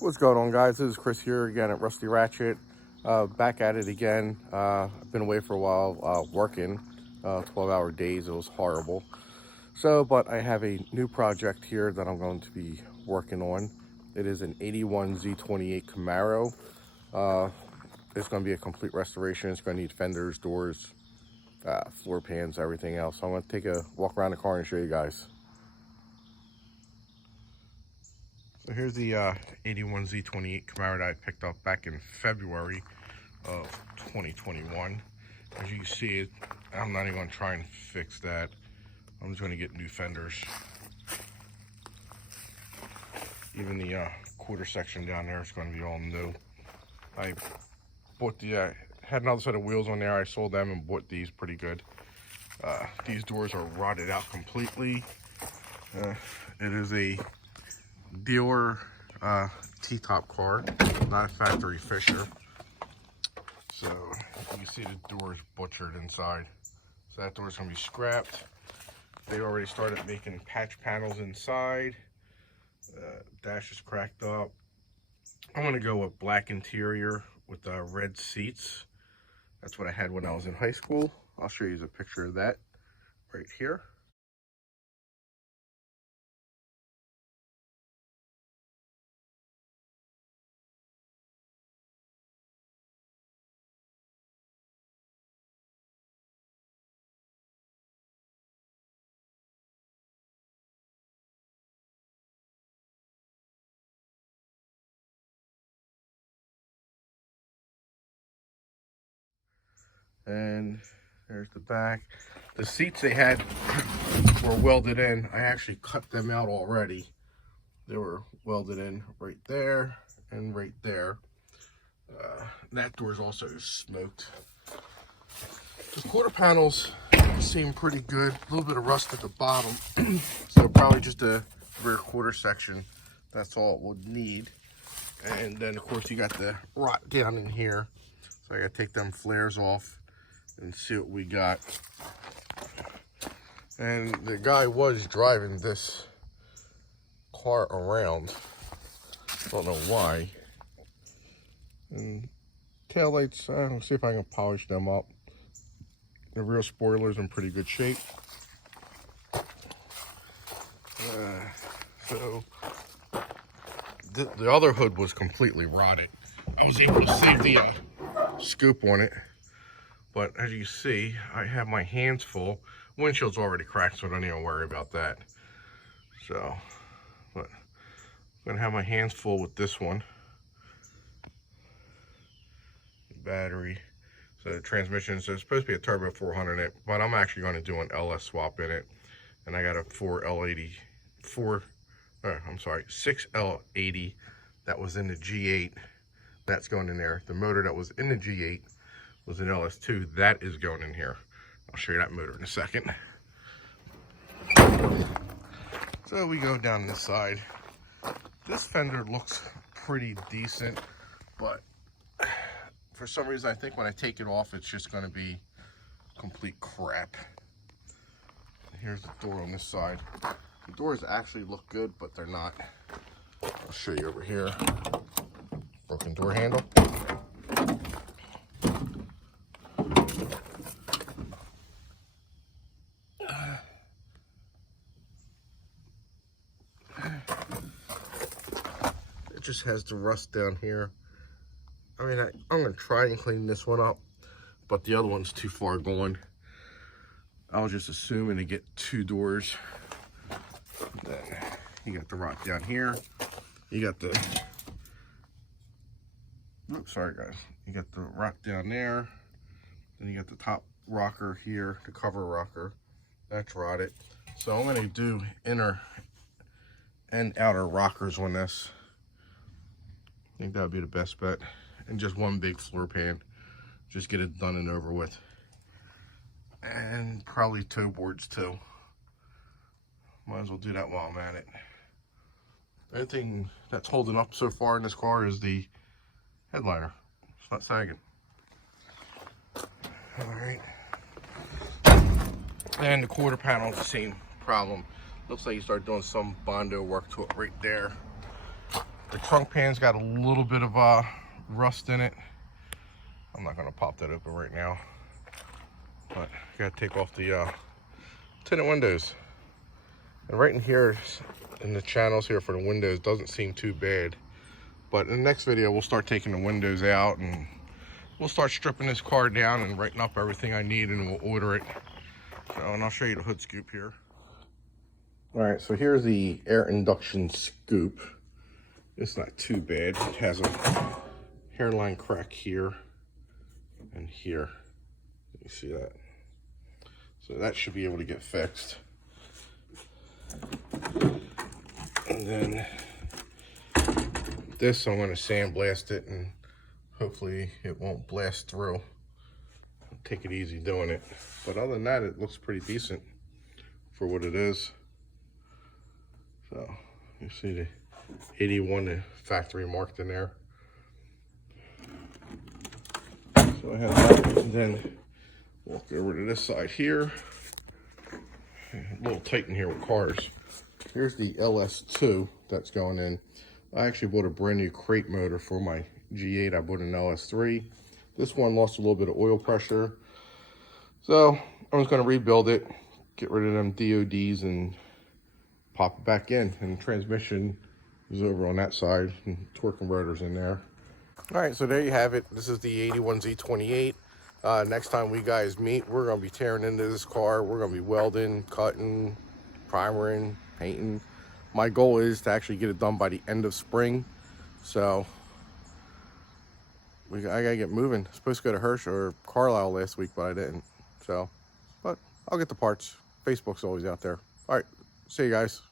What's going on, guys? This is Chris here again at Rusty Ratchet. Back at it again. I've been away for a while working 12-hour days. It was horrible. But I have a new project here that I'm going to be working on. It is an 81 Z28 Camaro. It's going to be a complete restoration. It's going to need fenders, doors, floor pans, everything else. So I'm going to take a walk around the car and show you guys. So here's the 81 Z28 Camaro that I picked up back in February of 2021. As you can see, I'm not even going to try and fix that. I'm just going to get new fenders. Even the quarter section down there is going to be all new. I bought the, had another set of wheels on there. I sold them and bought these pretty good. These doors are rotted out completely. It is a dealer T-top car, not a factory Fisher. So you can see the door is butchered inside. So that door is going to be scrapped. They already started making patch panels inside. Dash is cracked up. I'm going to go with black interior with red seats. That's what I had when I was in high school. I'll show you a picture of that right here. And there's the back. The seats they had were welded in. I actually cut them out already. They were welded in right there and right there. That door is also smoked. The quarter panels seem pretty good. A little bit of rust at the bottom. So probably just a rear quarter section. That's all it would need. And then of course you got the rot down in here. So I gotta take them flares off and see what we got. And the guy was driving this car around. Don't know why. And taillights, I'll see if I can polish them up. The rear spoiler's in pretty good shape. So the other hood was completely rotted. I was able to save the scoop on it. But as you see, I have my hands full. Windshield's already cracked, so I don't even worry about that. So, but I'm gonna have my hands full with this one. Battery. So the transmission, so it's supposed to be a turbo 400 in it, but I'm actually gonna do an LS swap in it. And I got a 6L80 that was in the G8. That's going in there. The motor that was in the G8 was an LS2. That is going in here. I'll show you that motor in a second. So we go down this side. This fender looks pretty decent, but for some reason I think when I take it off it's just going to be complete crap. Here's the door on this side. The doors actually look good, but they're not. I'll show you over here. Broken door handle. It just has the rust down here. I mean, I'm gonna try and clean this one up, but the other one's too far gone. I was just assuming to get two doors. Then you got the rot down here. You got the, oops, sorry guys. You got the rot down there. Then you got the top rocker here, the cover rocker. That's rotted. So I'm gonna do inner and outer rockers on this. I think that would be the best bet. And just one big floor pan. Just get it done and over with. And probably toe boards too. Might as well do that while I'm at it. The only thing that's holding up so far in this car is the headliner. It's not sagging. Alright. And the quarter panel is the same problem. Looks like you start doing some Bondo work to it right there. The trunk pan's got a little bit of rust in it. I'm not gonna pop that open right now, but I gotta take off the tinted windows. And right in here, in the channels here for the windows, doesn't seem too bad. But in the next video, we'll start taking the windows out and we'll start stripping this car down and writing up everything I need, and we'll order it. So, and I'll show you the hood scoop here. All right, so here's the air induction scoop. It's not too bad. It has a hairline crack here and here. You see that? So that should be able to get fixed. And then this, I'm going to sandblast it, and hopefully it won't blast through. I'll take it easy doing it. But other than that, it looks pretty decent for what it is. So you see the 81, the factory marked in there. So I have that, and then walk over to this side here. A little tight in here with cars. Here's the LS2 that's going in. I actually bought a brand new crate motor for my G8. I bought an LS3. This one lost a little bit of oil pressure. So I'm just going to rebuild it, get rid of them DODs, and pop it back in. And the transmission is over on that side, and torque converter's in there. All right, so there you have it. This is the 81 Z28. Next time we guys meet, we're going to be tearing into this car. We're going to be welding, cutting, primering, painting. My goal is to actually get it done by the end of spring. So I gotta get moving. Supposed to go to Hirsch or Carlisle last week, but I didn't. So, but I'll get the parts. Facebook's always out there. All right, see you guys.